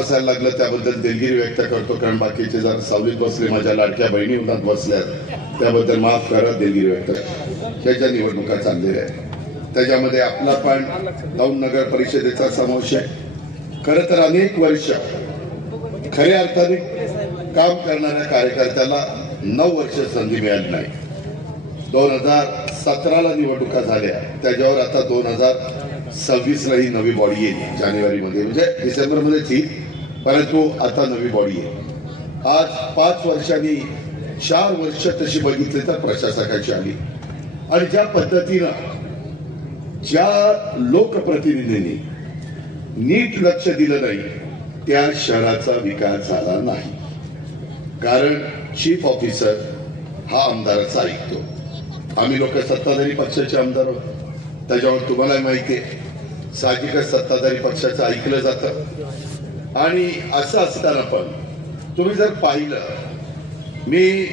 बसायला लागलं त्याबद्दल दिलगिरी व्यक्त करतो, कारण बाकीचे जर सावलीत बसले, माझ्या लाडक्या बहिणी उन्हात बसल्या, त्याबद्दल माफ करा, दिलगिरी व्यक्त. त्याच्या निवडणुका चाललेल्या आहेत, त्याच्यामध्ये आपला पण दौंड नगर परिषदेचा समावेश आहे. खरं तर अनेक वर्ष खऱ्या अर्थाने काम करणाऱ्या कार्यकर्त्याला 9 वर्ष संधी मिळाली नाही. 2017ला निवडणुका झाल्या, त्याच्यावर आता 2026ला ही नवी बॉडी येईल. जानेवारीमध्ये म्हणजे डिसेंबरमध्येच येईल, परंतु आता नवी बॉडी येईल. आज 5 वर्षांनी 4 वर्ष तशी बघितली तर प्रशासकाची आली, आणि ज्या पद्धतीनं ज्या लोकप्रतिनिधींनी नीट लक्ष दिलं नाही त्या शहराचा विकास झाला नाही. कारण चीफ ऑफिसर हा आमदाराचा ऐकतो. आम्ही लोक सत्ताधारी पक्षाचे आमदार आहोत, त्याच्यावर तुम्हाला माहिती आहे, साहजिकच सत्ताधारी पक्षाचं ऐकलं जातं. आणि असं असताना पण तुम्ही जर पाहिलं, मी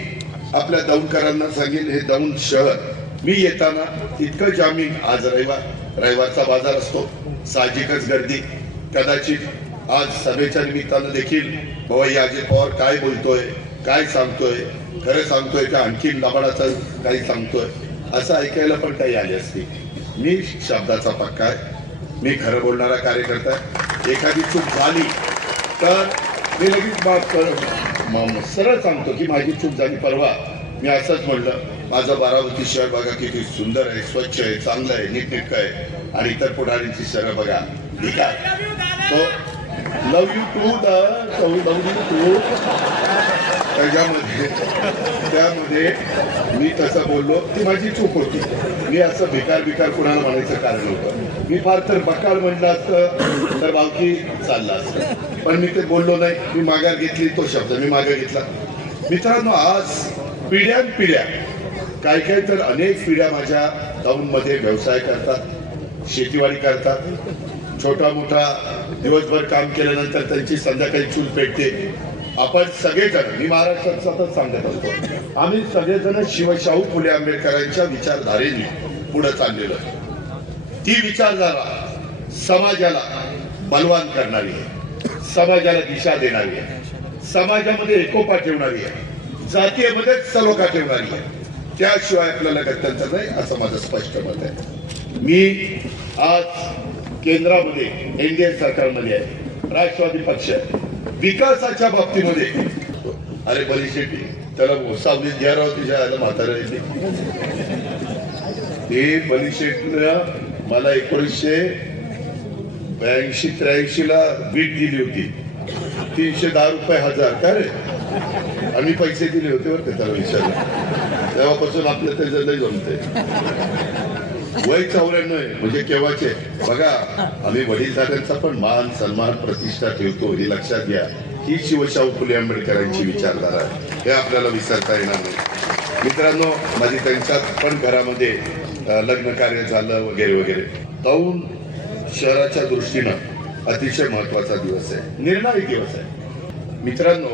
आपल्या दौंडकरांना सांगेन, हे दौंड शहर मी येताना इतकं जामीन, आज रविवारचा बाजार असतो, साहजिकच गर्दी. कदाचित आज सभेच्या निमित्तानं देखील बाबा अजित पवार काय बोलतोय, काय सांगतोय, खरं सांगतोय का आणखीन लबाडाचं काही सांगतोय, असं ऐकायला पण काही आले असते. मी शब्दाचा पक्का आहे, मी खरं बोलणारा कार्यकर्ता आहे. एखादी चूक झाली तर मी लगेच माफ सरळ सांगतो की माझी चूक झाली. परवा मी असंच म्हणलं, माझं बारामती शहर बघा किती सुंदर आहे, स्वच्छ आहे, चांगलं आहे, नीटनेटकं आहे, आणि इतर पुढाऱ्यांची शहर बघा, ठीक आहे. तो लव यू टू त्यामध्ये मी तसं बोललो, ती माझी चूक होती. मी असं भिकार कुणाला म्हणायचं कारण होतं. मी फार तर बकाल म्हणलं असतं तर बावकी चालला असतं, पण मी ते बोललो नाही. मी माघार घेतली, तो शब्द मी मागे घेतला. मित्रांनो, आज पिढ्या काय तर अनेक पिढ्या माझ्या दौंडमध्ये व्यवसाय करतात, शेतीवाडी करतात, छोटा मोठा दिवसभर काम केल्यानंतर त्यांची संध्याकाळी चूल पेटते. आपण सगळेजण, मी महाराष्ट्रात सतत सांगत असतो, आम्ही सगळेजण शिवशाहू फुले आंबेडकरांच्या विचारधारेने पुढे चाललेलो. ती विचारधारा समाजाला बलवान करणारी आहे, समाजाला दिशा देणारी आहे, समाजामध्ये एकोपा ठेवणारी आहे, जातीयमध्ये सलोखा ठेवणारी आहे. त्याशिवाय आपल्याला गत्यंतर नाही, असं माझं स्पष्ट मत आहे. मी आज केंद्रामध्ये एनडीए सरकारमध्ये आहे, राष्ट्रवादी पक्ष आहे. विकासाच्या बाबतीमध्ये अरे बलिशेट्टी त्याला सावलीत घ्या राव, तिच्या आलं म्हातारा येते. ते बलिशेट्टीला मला 1982-83ला बीट दिली होती, 310 रुपये हजार. का रे? आम्ही पैसे दिले होते बरं का त्याला विचारलं. तेव्हापासून आपलं त्याचं लय जमते. वय 94 आहे, म्हणजे केव्हाचे बघा. आम्ही वडीलधाऱ्यांचा पण मान सन्मान प्रतिष्ठा ठेवतो, हे लक्षात घ्या. ही शिवशाहू फुले आंबेडकरांची विचारधारा आहे, हे आपल्याला विसरता येणार नाही. मित्रांनो, माझी त्यांच्यात पण घरामध्ये लग्न कार्य झालं वगैरे वगैरे. दौंड शहराच्या दृष्टीनं अतिशय महत्वाचा दिवस आहे, निर्णायक दिवस आहे. मित्रांनो,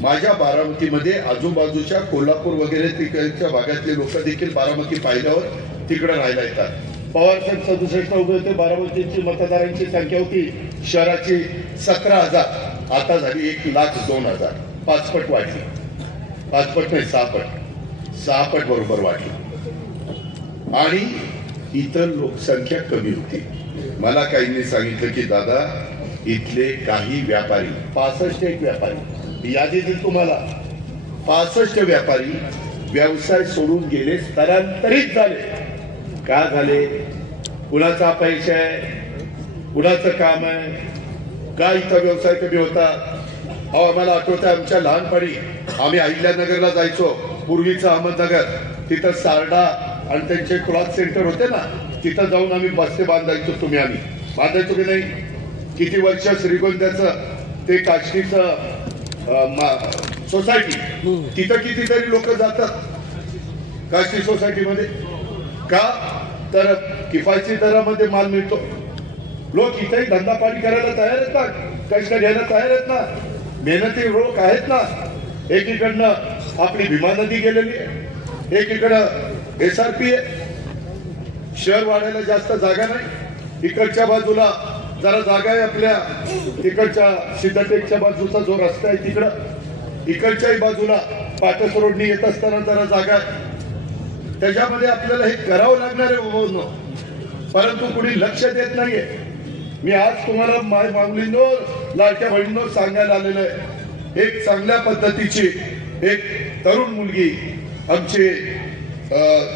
माझ्या बारामतीमध्ये आजूबाजूच्या कोल्हापूर वगैरे तिकडच्या भागातले लोक देखील बारामती पाहिल्यावर तिकडे राहायला येतात. पवार साहेब 67 उभे होते, बारामतीची मतदारांची संख्या होती शहराची 17,000, आता झाली 1,02,000. 5 पट वाढली. 5 पट नाही, 6 पट बरोबर वाढली. आणि इतर लोकसंख्या कमी होती. मला काहींनी सांगितलं की दादा, इथले काही व्यापारी, 65 एक व्यापारी, यादी देईल तुम्हाला, 65 व्यापारी व्यवसाय सोडून गेले, स्थलांतरित झाले. का झाले? कुणाचा पैसा आहे, कुणाचं काम आहे, का इथं व्यवसाय कमी होता? अहो, आम्हाला आठवतं, आमच्या लहानपणी आम्ही अहिल्यानगरला जायचो, पूर्वीचं अहमदनगर, तिथं सारडा आणि त्यांचे क्लॉथ सेंटर होते ना, तिथं जाऊन आम्ही बस्ते बांधायचो. आम्ही बांधायचो की नाही? किती वर्ष श्रीगोंद्याचं ते काष्टीचं सोसायटी, तिथं कितीतरी लोक जातात काष्टी सोसायटीमध्ये. का? तर किफायती दरामध्ये माल मिळतो. लोक इथेही धंदा पाणी करायला तयार आहेत ना, कष्ट घ्यायला तयार आहेत ना, मेहनती लोक आहेत ना. एकीकडनं आपली भीमा नदी गेलेली आहे, एकीकडं SRP आहे. शहर वाढायला जास्त जागा नाही. इकडच्या बाजूला जरा जागा आहे आपल्या तिकडच्या सिद्धटेकच्या बाजूचा जो रस्ता आहे तिकडं इकडच्याही बाजूला पाटस रोडनी येत असताना जरा जागा आहे त्याच्यामध्ये आपल्याला हे करावं लागणार आहे परंतु कुणी लक्ष देत नाहीये. मी आज तुम्हाला माय माऊलींनो लाडक्या बहिणींनो सांगायला आलेलं आहे एक चांगल्या पद्धतीची एक तरुण मुलगी आमचे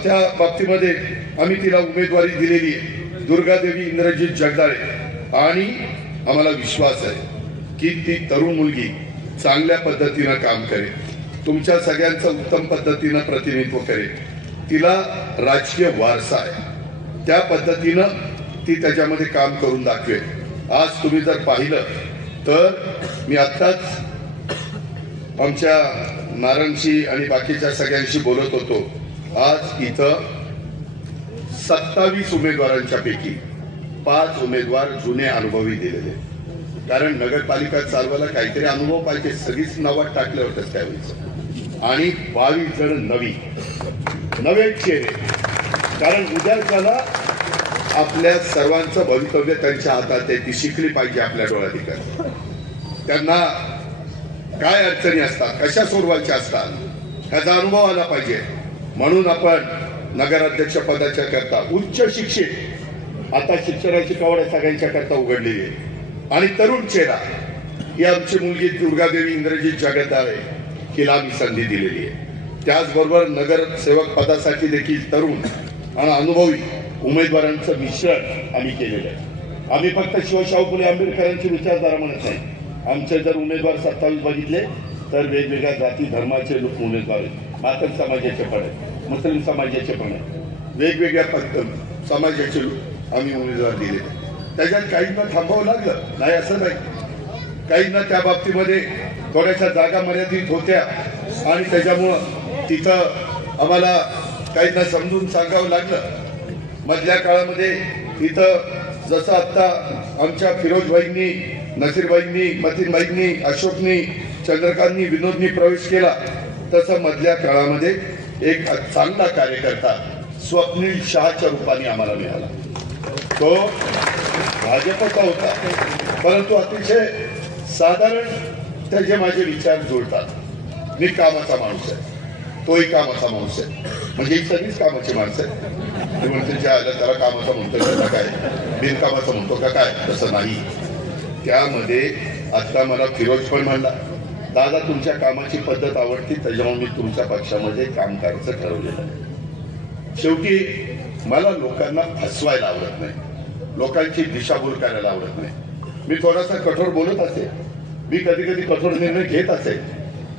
त्या बाबतीमध्ये आम्ही तिला उमेदवारी दिलेली आहे दुर्गादेवी इंद्रजित जगदाळे आणि आम्हाला विश्वास आहे की ती तरुण मुलगी चांगल्या पद्धतीनं काम करेल तुमच्या सगळ्यांचं उत्तम पद्धतीनं प्रतिनिधित्व करेल तिला राजकीय वारसा आहे त्या पद्धतीनं ती त्याच्यामध्ये काम करून दाखवेल. आज तुम्ही जर पाहिलं तर मी आत्ताच आमच्या नारायणशी आणि बाकीच्या सगळ्यांशी बोलत होतो. आज इथं 27 उमेदवारांच्या पैकी 5 उमेदवार जुने अनुभवी दिलेले कारण नगरपालिका चालवायला काहीतरी अनुभव पाहिजे सगळीच नावात टाकले होते त्यावेळेस आणि 22 जण नवे चेहरे कारण उद्याच्याला आपल्या सर्वांचं भवितव्य त्यांच्या हातात आहे ती शिकली पाहिजे आपल्या डोळ्यात त्यांना काय अडचणी असतात कशा सोडवायच्या असतात ह्याचा अनुभव आला पाहिजे म्हणून आपण नगराध्यक्ष पदाच्या करता उच्च शिक्षित आता शिक्षणाची कवड सगळ्यांच्या करता उघडलेली आहे आणि तरुण चेहरा ही आमची मुलगी दुर्गादेवी इंद्रजित जगदाळे हिला आम्ही संधी दिलेली आहे. त्याचबरोबर नगरसेवक पदासाठी देखील तरुण आणि अनुभवी उमेदवारांचं मिश्रण आम्ही केलेलं आहे. आम्ही फक्त शिवशाहू फुले आंबेडकरांची विचारधारा म्हणत नाही आमचे जर उमेदवार 27 बघितले तर वेगवेगळ्या जाती धर्माचे लोक उमेदवार आहेत मातंग समाजाचे पण आहेत मुस्लिम समाजाचे पण आहेत वेगवेगळ्या समाजाचे लोक आम्ही उमेदवार दिले त्याच्यात काहींना थांबावं लागलं नाही असं नाही काहींना त्या बाबतीमध्ये थोड्याशा जागा मर्यादित होत्या आणि त्याच्यामुळं तिथं आम्हाला काहींना समजून सांगावं लागलं. मधल्या काळामध्ये इथं जसं आत्ता आमच्या फिरोजबाईंनी नसीरबाईंनी मतीनबाईंनी अशोकनी चंद्रकांतनी विनोदनी प्रवेश केला तसं मधल्या काळामध्ये एक चांगला कार्यकर्ता स्वप्नील शहाच्या रूपाने आम्हाला मिळाला तो भाजपचा होता परंतु अतिशय साधारण त्याचे माझे विचार जुळतात मी कामाचा माणूस आहे तोही कामाचा माणूस आहे म्हणजे ही सगळीच कामाची माणसं आहे ते म्हणते ज्या आलं त्याला कामाचा म्हणतो त्याला काय बिनकामाचा म्हणतो का काय तसं नाही. त्यामध्ये आता मला फिरोज पण म्हणला दादा तुमच्या कामाची पद्धत आवडती त्याच्यामुळे मी तुमच्या पक्षामध्ये काम करायचं ठरवलेलं आहे. शेवटी मला लोकांना फसवायला आवडत नाही लोकांची दिशाभूल करायला आवडत नाही. मी थोडासा कठोर बोलत असेल मी कधी कधी कठोर निर्णय घेत असेल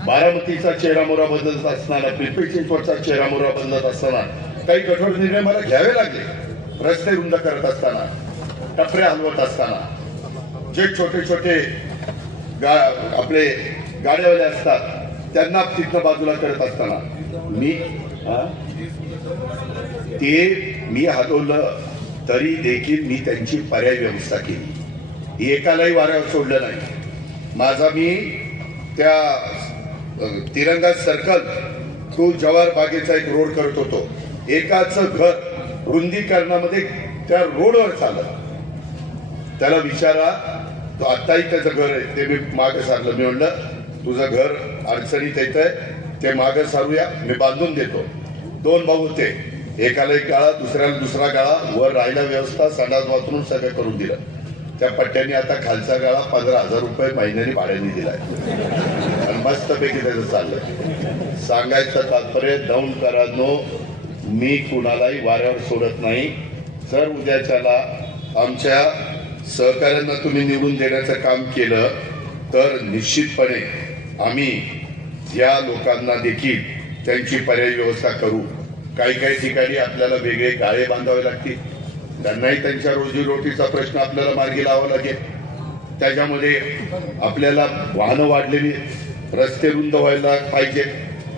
बारामतीचा चेहरामोहरा बदलत असताना पिंपरी चिंचवडचा चेहरामोहरा बदलत असताना काही कठोर निर्णय मला घ्यावे लागले रस्ते रुंद करत असताना टपऱ्या हलवत असताना जे छोटे छोटे आपले गाड्यावाले असतात त्यांना तिथं बाजूला करत असताना मी हलवलं तरी देखील मी त्यांची पर्याय व्यवस्था केली एकालाही वाऱ्यावर सोडलं नाही. माझा मी त्या तिरंगा सर्कल तो जवाहर बागेचा एक रोड करत होतो एकाच घर रुंदीकरणामध्ये त्या रोडवर चालत त्याला विचारा तो आत्ताही त्याचं घर आहे ते मी मागं सारलं मी म्हणलं तुझं घर अडचणीत येत आहे ते मागं सारूया मी बांधून देतो. 2 भाऊ होते एकाला एक गाळा दुसऱ्याला दुसरा गाळा वर राहायला व्यवस्था संडास बाथरूम सगळं करून दिलं. त्या पट्ट्याने आता खालचा गाळा 15,000 रुपये महिन्याने भाड्याने दिलाय आणि मस्तपैकी त्याचं चाललंय. सांगायचं तात्पर्य दौंड करानो मी कुणालाही वाऱ्यावर सोडत नाही. जर उद्याच्याला आमच्या सहकार्यांना तुम्ही निवडून देण्याचं काम केलं तर निश्चितपणे आम्ही या लोकांना देखील त्यांची पर्यायी व्यवस्था करू. काही ठिकाणी आपल्याला वेगळे गाळे बांधावे लागतील त्यांनाही त्यांच्या रोजीरोटीचा प्रश्न आपल्याला मार्गी लावावा लागेल. त्याच्यामध्ये आपल्याला वाहनं वाढलेली रस्ते रुंद व्हायला पाहिजे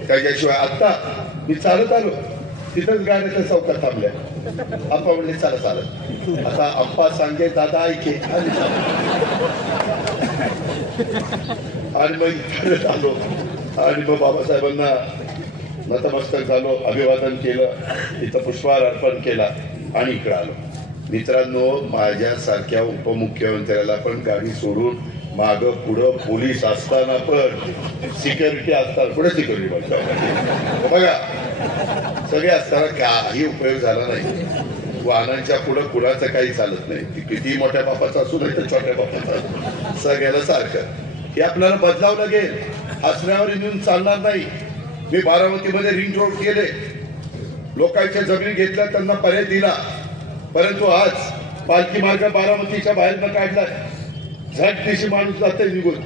त्याच्याशिवाय आत्ता मी चालत आलो तिथंच गाड्याच्या चौकात थांबल्या आप्पा म्हणले चालत आता आप्पा सांगे दादा ऐके आणि मग आलो आणि मग बाबासाहेबांना नतमस्तक झालो अभिवादन केलं इथं पुष्पहार अर्पण केला आणि इकडे आलो. मित्रांनो, माझ्यासारख्या उपमुख्यमंत्र्याला पण गाडी सोडून माग पुढं पोलीस असताना पण सिक्युरिटी असताना पुढे सिक्युरिटी बघा सगळे असताना काही उपयोग झाला नाही. वाहनांच्या पुढं कुणाचं काही चालत नाही. ती किती मोठ्या बापाचं असू नाही तर छोट्या बापाचं सगळ्याला सारखं. हे आपल्याला बदलावं लागेल. हसण्यावर येऊन चालणार नाही. मी बारामतीमध्ये रिंग रोड केले, लोकांच्या जमिनी घेतल्या, त्यांना पर्याय दिला. परंतु आज पालखी मार्ग बारामतीच्या बाहेर न काढलाय. झटदिशी माणूस जाते निघून.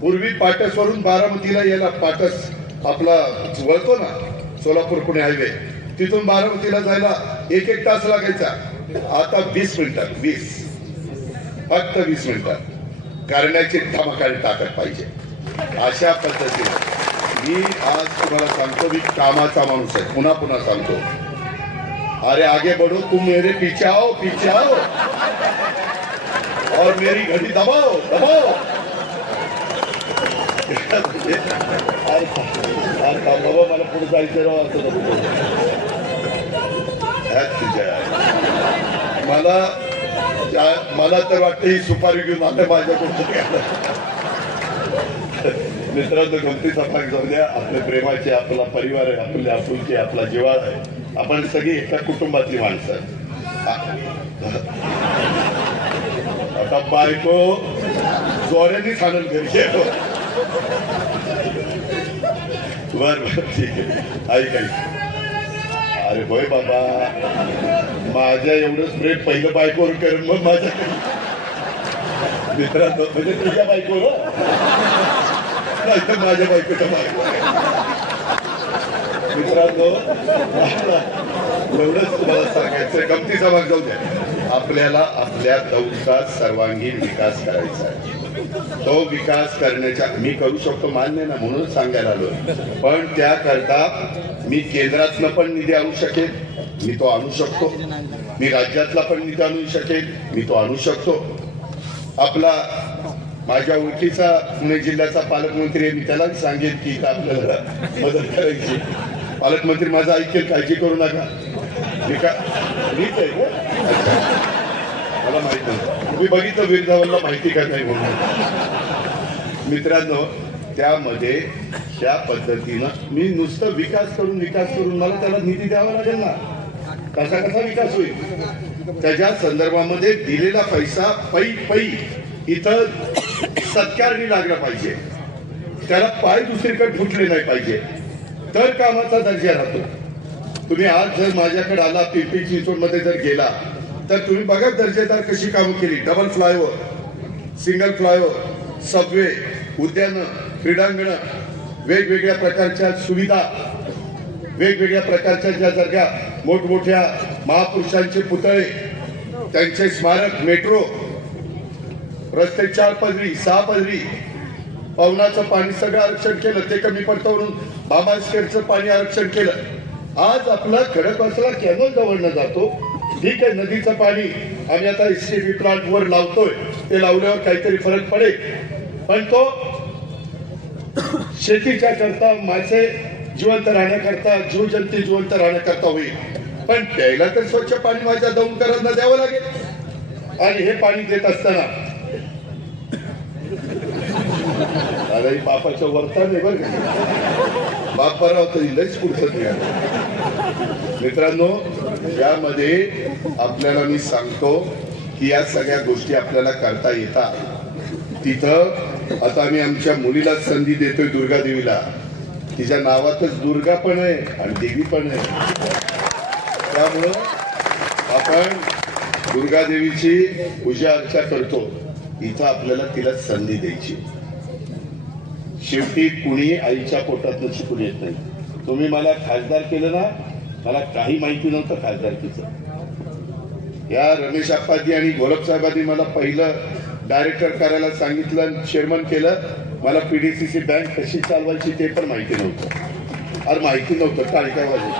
पूर्वी पाटसवरून बारामतीला यायला, पाटस आपला वळतो ना सोलापूर पुणे हायवे, तिथून बारामतीला जायला 1-1 तास लागायचा. आता 20 मिनिटात, फक्त 20 मिनिटात करण्याची धमाकाने ताकद पाहिजे. अशा पद्धतीने मी आज तुम्हाला सांगतो, मी कामाचा माणूस आहे. पुन्हा पुन्हा सांगतो, अरे आगे बढ़ो, तुम मेरे पीछे आओ, पीछे आओ और मेरी घड़ी दबाओ दबाओ. बाबा मला पुढे जायचं राव असं मला तर वाटतं ही सुपारी घेऊन आता माझ्याकडून. मित्रांनो, गमतीचा भाग जाऊ द्या. आपल्या प्रेमाचे, आपला परिवार आहे, आपले आपुलकी, आपला जिव्हाळा आहे. आपण सगळी एका कुटुंबातली माणसं. आता बायको जोड्याने खाणं घरी. बर ठीक आहे, ऐक. अरे होय बाबा, माझ्या एवढंच प्रेम पहिलं बायकोवर करून मग माझ्या मित्रांनो, म्हणजे तुझ्या बायकोवर नाही तर माझ्या बायकोच्या बायको. मित्रांनो, एवढंच तुम्हाला सांगायचं. गमतीचा भाग जाऊ द्या. आपल्याला आपल्या दौलचा सर्वांगीण विकास करायचा आहे. तो विकास करण्याच्या मी करू शकतो, मान्य ना, म्हणून सांगायला आलो. पण त्याकरता मी केंद्रातनं पण निधी आणू शकेल, मी तो आणू शकतो. मी राज्यातला पण निधी आणू शकेल, मी तो आणू शकतो. आपला माझ्या ओळखीचा पुणे जिल्ह्याचा पालकमंत्री आहे, मी त्याला सांगेन की आपल्याला मदत करायची. पालकमंत्री माझा ऐकेल, काळजी करू नका. मीच आहे का? मला माहित नाही, मी बघितलं वीर धवनला माहिती का नाही म्हणून. मित्रांनो, त्यामध्ये त्या पद्धतीनं मी नुसतं विकास करून मला त्याला निधी द्यावा लागेल ना. कसा विकास होईल त्याच्या संदर्भामध्ये दिलेला पैसा पै इथं सत्कारणी लागला पाहिजे. त्याला पाय दुसरीकडे फुटले नाही पाहिजे, तर कामाचा दर्जा राहतो. तुम्ही आज जर माझ्याकडे आला, पिंपरी चिंचवडमध्ये जर गेला, तर तुम्ही बघा दर्जेदार कशी कामं केली. Double flyover, single flyover, Subway, उद्यानं, क्रीडांगणं, वेगवेगळ्या प्रकारच्या सुविधा, वेगवेगळ्या प्रकारच्या ज्या जागा, मोठमोठ्या महापुरुषांचे पुतळे, त्यांचे स्मारक, मेट्रो, रस्ते 4 पदरी 6 पदरी, पवनाचं पाणी सगळं आरक्षण केलं. ते कमी पडतं म्हणून बाबास्केरचं पाणी आरक्षण केलं. आज आपला खडकवासला कॅनॉल जवळनं जातो. ठीक आहे, नदीचं पाणी आम्ही आता एसटीपी प्लांट वर लावतोय, ते लावल्यावर काहीतरी फरक पडेल. पण तो शेतीच्या करता, मासे जिवंत राहण्याकरता, जीवजंती जिवंत राहण्याकरता होईल. पण प्यायला तर स्वच्छ पाणी माझ्या दौंडकरांना द्यावं लागेल. आणि हे पाणी देत असताना अरे बापाचं वर्तन आहे बरं का. बाप बरा होता, लयच पुढचं. मित्रांनो, यामध्ये आपल्याला मी सांगतो की या सगळ्या गोष्टी आपल्याला करता येतात. तिथं आता आम्ही आमच्या मुलीला संधी देतोय, दुर्गा देवीला. तिच्या नावातच दुर्गा पण आहे आणि देवी पण आहे. त्यामुळं आपण दुर्गा देवीची पूजा अर्चा करतो. इथं आपल्याला तिला संधी द्यायची. शेवटी कुणी आईच्या पोटातनं शिकून येत नाही. तुम्ही मला खासदार केलं ना, मला काही माहिती नव्हतं खासदारकीचं. या रमेश आप्पाजी आणि गोलब साहेबांनी मला पहिलं डायरेक्टर करायला सांगितलं, चेअरमन केलं. मला पीडीसीसी बँक कशी चालवायची ते पण माहिती नव्हतं. अरे माहिती नव्हतं काय वाजत.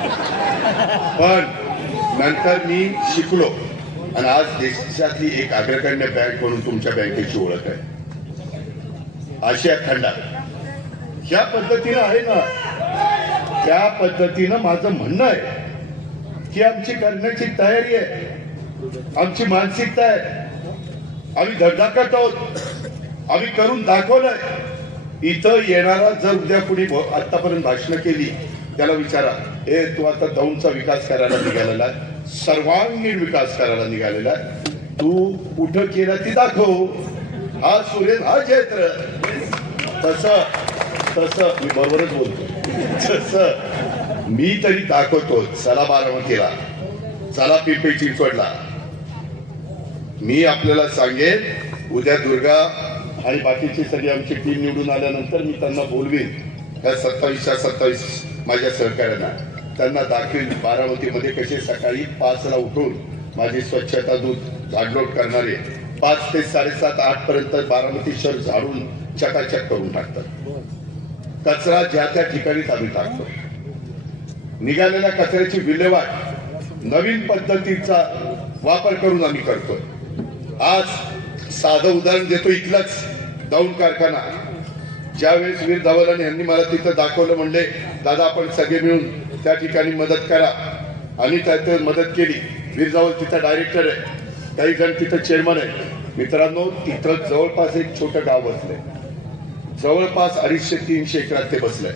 पण नंतर मी शिकलो आणि आज देशातली एक अग्रगण्य बँक म्हणून तुमच्या बँकेची ओळख आहे आशिया खंडात. ह्या पद्धतीनं आहे ना, त्या पद्धतीनं माझं म्हणणं आहे की आमची करण्याची तयारी आहे. आमची मानसिकता आहे, आम्ही धडधाकट आहोत, आम्ही करून दाखवलंय। इथं येणारा जर उद्या कुणी आतापर्यंत भाषण केली त्याला विचारा, ए तू आता दौंडचा विकास करायला निघालेला आहे, सर्वांगीण विकास करायला निघालेला आहे, तू कुठं केला ती दाखव, हा सूर्यन हा जयत्र। तसं तसं मी बरोबरच बोलतो, तसं मी तरी दाखवतो। चला बारामतीला, चला पिंपरी चिंचवडला। मी आपल्याला सांगेन उद्या दुर्गा आणि बाकीची सगळी आमची टीम निवडून आल्यानंतर मी त्यांना बोलवीन, त्या 27 माझ्या सहकार्यांना त्यांना दाखवीन बारामतीमध्ये कसे सकाळी 5ला उठून माझी स्वच्छता दूध झाडलोट करणारे 5 ते 7:30 8 पर्यंत बारामती शहर झाडून चकाचक करून टाकतात। कचरा ज्या त्या ठिकाणीच आम्ही टाकतो। निघालेल्या कचऱ्याची विल्हेवाट नवीन पद्धतीचा वापर करून आम्ही करतोय। आज साधं उदाहरण देतो, इथलंच दौंड कारखाना, ज्यावेळेस वीर धवलन यांनी मला तिथं दाखवलं, म्हणले दादा आपण सगळे मिळून त्या ठिकाणी मदत करा, आणि त्यात मदत केली। वीर धवल तिथं डायरेक्टर आहे, काही जण तिथं चेअरमन आहे। मित्रांनो, तिथं जवळपास एक छोटं गाव बसलंय, जवळपास 250-300 एकरात ते बसलंय।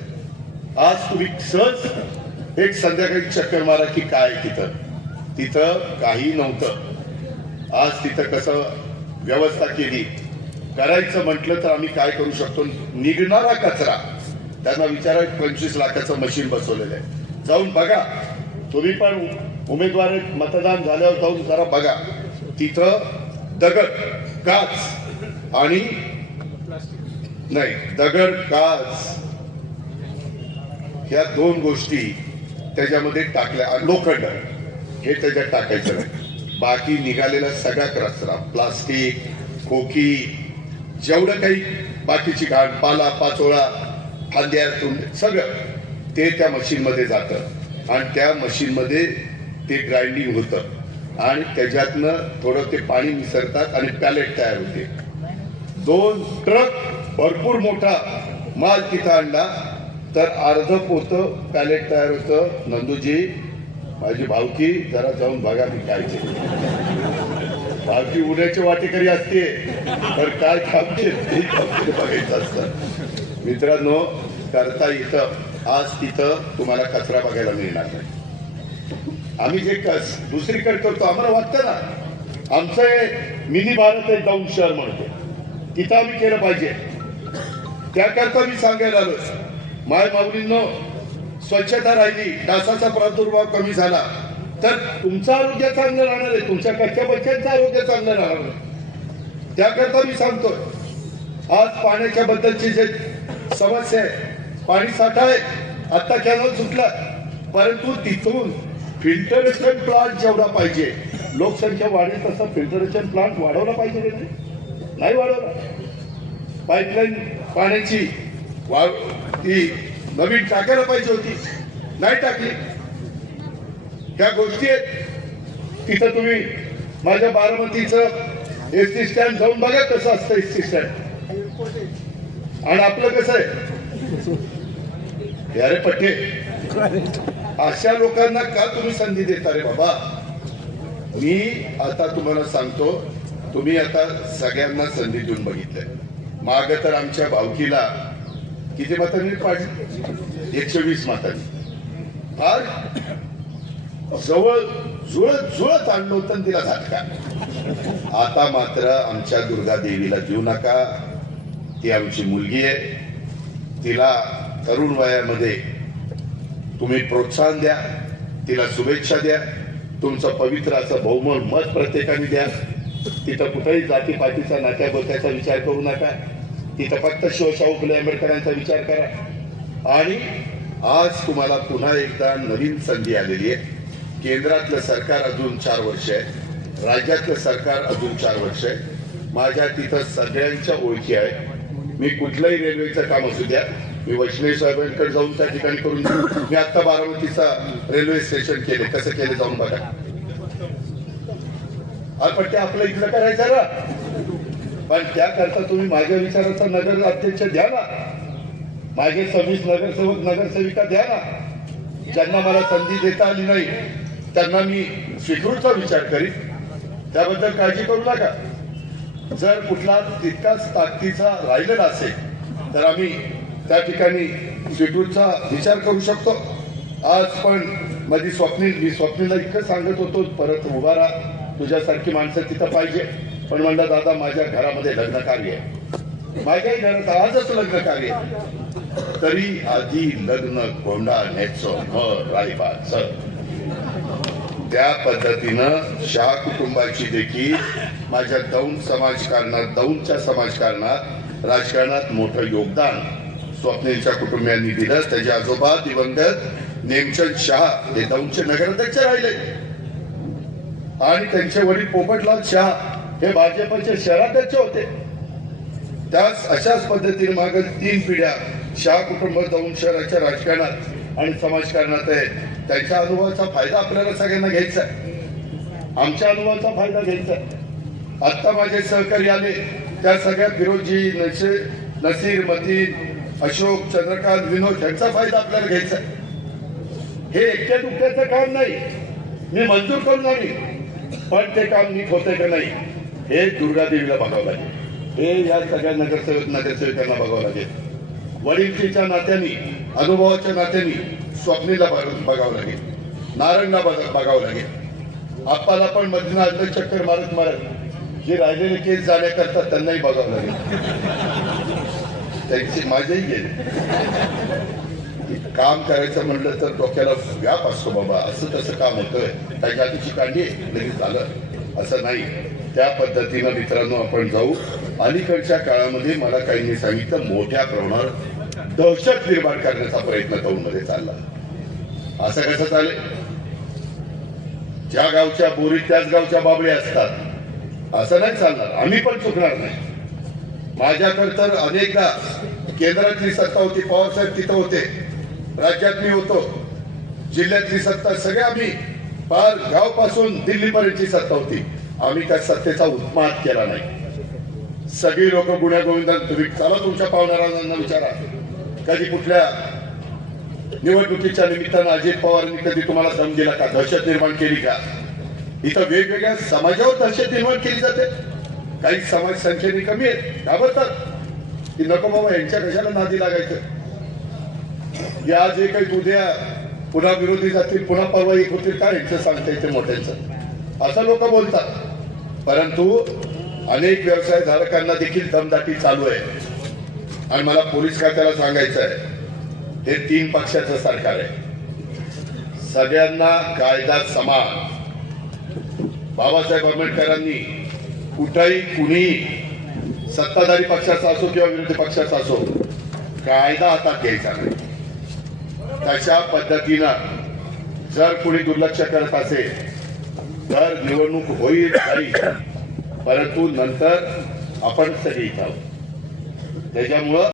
आज तुम्ही सहज एक संध्याकाळी चक्कर मारा की काय तिथं काही नव्हतं। आज तिथं कसं व्यवस्था केली, करायचं म्हटलं तर आम्ही काय करू शकतो। निघणारा कचरा त्यांना विचारा, 25 लाखाचं मशीन बसवलेलं आहे, जाऊन बघा तुम्ही पण, उमेदवार मतदान झाल्यावर जाऊन जरा बघा। तिथं दगड काच आणि नाही दगड काच ह्या 2 गोष्टी त्याच्यामध्ये टाकल्या, लोखंड हे त्याच्यात टाकायचं नाही। बाकी निघालेला सगळा कचरा, प्लास्टिक, खोकी, जेवढं काही बाकीची घाण, पाला पाचोळा, फांद्या, सगळं ते त्या मशीन मध्ये जातं, आणि त्या मशीन मध्ये ते ग्राइंडिंग होतं, आणि त्याच्यातनं थोडं ते पाणी मिसळतात आणि पॅलेट तयार होते। 2 ट्रक भरपूर मोठा माल तिथं आणला तर अर्ध पोतं पॅलेट तयार होतं। नंदूजी, माझी भावकी, जरा जाऊन बघा मी काय भावकी उड्याची वाटेकरी असते, तर काय काम केले बघायचं असतं। मित्रांनो, करता इथं आज तिथं तुम्हाला कचरा बघायला मिळणार नाही। आम्ही जे दुसरीकडे करतो, आम्हाला वाटतं ना आमचं मिनी भारत आहे दौंड शहर म्हणतो, तिथं आम्ही केलं पाहिजे। त्याकरता मी सांगायला आलो, माय माऊलींनो, स्वच्छता राहिली, डासाचा प्रादुर्भाव कमी झाला तर तुमचं आरोग्य चांगलं राहणार आहे, तुमच्या कच्च्या बच्चांचं आरोग्य चांगलं राहणार आहे। त्याकरता मी सांगतोय, आज पाण्याच्या बद्दलची जे समस्या आहे, पाणी साठा आहे, आता कॅनल सुटला, परंतु तिथून फिल्टरेशन प्लांट जेवढा पाहिजे, लोकसंख्या वाढेल तसा फिल्टरेशन प्लांट वाढवला पाहिजे की नाही वाढवला। पाईपलाईन पाण्याची ती नवीन टाकायला पाहिजे होती, नाही टाकली। ह्या गोष्टी आहेत। तिथं तुम्ही माझ्या बारामतीचं एसटी स्टँड जाऊन बघा कसं असतं एसटी स्टँड, आणि आपलं कसं आहे, अरे पट्टे, अशा लोकांना का तुम्ही संधी देता रे बाबा। मी आता तुम्हाला सांगतो, तुम्ही आता सगळ्यांना संधी देऊन बघितलंय। माग तर आमच्या भावकीला किती मतांनी पाडली, 120 मतांनी, आज जवळ जुळत आणलं होतं तिला झटका। आता मात्र आमच्या दुर्गा देवीला देऊ नका, ती आमची मुलगी आहे, तिला तरुण वयामध्ये तुम्ही प्रोत्साहन द्या, तिला शुभेच्छा द्या, तुमचं पवित्र असं बहुमोल मत प्रत्येकाने द्या। तिथं कुठेही जातीपातीचा नात्या गोत्याचा विचार करू नका, तिथं फक्त शाहू फुले आंबेडकरांचा विचार करा। आणि आज तुम्हाला पुन्हा एकदा नवीन संधी आलेली आहे। केंद्रातलं सरकार अजून 4 वर्ष आहे, राज्यातलं सरकार अजून 4 वर्ष आहे। माझ्या तिथं सगळ्यांच्या ओळखी आहे। मी कुठलंही रेल्वेचं काम असू द्या, मी वैष्णवी साहेबांकडे जाऊन त्या ठिकाणी करून, मी आता बारामतीचा रेल्वे स्टेशन केले, कसं केले जाऊन बघा। पण ते आपलं इथलं करायचं ना, पण त्याकरता तुम्ही माझ्या विचाराचा नगर अध्यक्ष द्या ना, माझे 26 नगरसेवक नगरसेविका द्या ना। ज्यांना मला संधी देता आली नाही त्यांना मी स्वीकृतचा विचार करीन, त्याबद्दल काळजी करू नका. जर कुठला तितकाच ताकदीचा राहिलेला असेल तर आम्ही त्या ठिकाणी स्वीकृतचा विचार करू शकतो. आज पण माझी मी स्वप्नीला इतकं सांगत होतो, परत उभा राहा, तुझ्यासारखी माणसं तिथं पाहिजे. पण म्हणलं दादा माझ्या घरामध्ये लग्न कार्य आहे, माझ्याही घरात आजच लग्न कार्य आहे. तरी आधी लग्न कोंडा नेचो मग राईबाचं. त्या पद्धतीनं शहा कुटुंबाची देखील माझ्या दौंडच्या समाजकारणात राजकारणात मोठं योगदान स्वप्नीलच्या कुटुंबियांनी दिलं. त्याचे आजोबा दिवंगत नेमचंद शहा हे दौंडचे नगराध्यक्ष राहिले आणि त्यांचे वडील पोपटलाल शहा हे भाजपचे शहराध्यक्ष होते. त्याच अशाच पद्धतीने मागील 3 पिढ्या शहा कुटुंब दौंड शहराच्या राजकारणात आणि समाजकारणात आहे. त्यांच्या अनुभवाचा फायदा आपल्याला सगळ्यांना घ्यायचा आहे, आमच्या अनुभवाचा फायदा घ्यायचा आहे. आत्ता माझे सहकारी आले त्या सगळ्या फिरोजी नसीर मतीन अशोक चंद्रकांत विनोद यांचा फायदा आपल्याला घ्यायचा आहे. हे एकट्या दुकट्याचं काम नाही, मी मंजूर करून आली, पण ते काम नीट होतंय का नाही हे दुर्गादेवीला बघावं लागेल, हे या सगळ्या नगरसेवकांना बघावं लागेल. वडीलकीच्या नात्याने अनुभवाच्या नात्याने स्वप्नीला बघावं लागेल, नारायणला बघावं लागेल. आप्पाला पण मधून अर्ध चक्कर मारत जे राहिलेले केस जाण्याकरता त्यांनाही बघावं लागेल. त्यांची माझेही गेले. काम करायचं म्हटलं तर डोक्याला व्याप असतो बाबा, असं तसं काम होतंय, त्याच्या आधीची काढली लगेच झालं असं नाही. त्या पद्धतीनं मित्रांनो आपण जाऊ. अलीकडच्या काळामध्ये मला काहींनी सांगितलं मोठ्या प्रमाणावर दहशत निर्माण करण्याचा प्रयत्न दौंडमध्ये चालला. असं कसं चालेल? ज्या गावच्या बोरी त्याच गावच्या बाबळी असतात, असं नाही चालणार. आम्ही पण चुकणार नाही. माझ्याकडे तर अनेकदा केंद्रातली सत्ता होती, पवारसाहेब तिथं होते, राज्यात मी होतो, जिल्ह्यातली सत्ता सगळे आम्ही फार गावपासून दिल्लीपर्यंतची सत्ता होती. आम्ही त्या सत्तेचा उत्माद केला नाही. सगळी लोक गुण्यागोविंदान तुम्ही चला तुमच्या पाहुणाऱ्यांना विचारा, कधी कुठल्या निवडणुकीच्या निमित्तानं अजित पवारांनी कधी तुम्हाला दम दिला का, दहशत निर्माण केली का? इथं वेगवेगळ्या समाजावर दहशत निर्माण केली जाते. काही समाज संख्येने कमी आहेत, घाबरतात की नको बाबा यांच्या कशाला नादी लागायचं. या जे काही उद्या पुन्हा विरोधी जातील, पुन्हा परवा एक होतील, काय यांचं सांगता येते मोठ्यांचं, असं लोक बोलतात. परंतु अनेक व्यवसाय धारकांना देखील दमदाटी चालू आहे. आणि मला पोलीस खात्याला सांगायचं आहे, हे 3 पक्षाचं सरकार आहे, सगळ्यांना कायदा समान. बाबासाहेब आंबेडकरांनी कुठेही कुणी सत्ताधारी पक्षाचा असो किंवा विरोधी पक्षाचा असो कायदा हातात घ्यायचा नाही. तशा पद्धतीनं जर कोणी दुर्लक्ष करत असेल तर निवडणूक होईल जाईल, परंतु नंतर आपण सगळी इथं. त्याच्यामुळं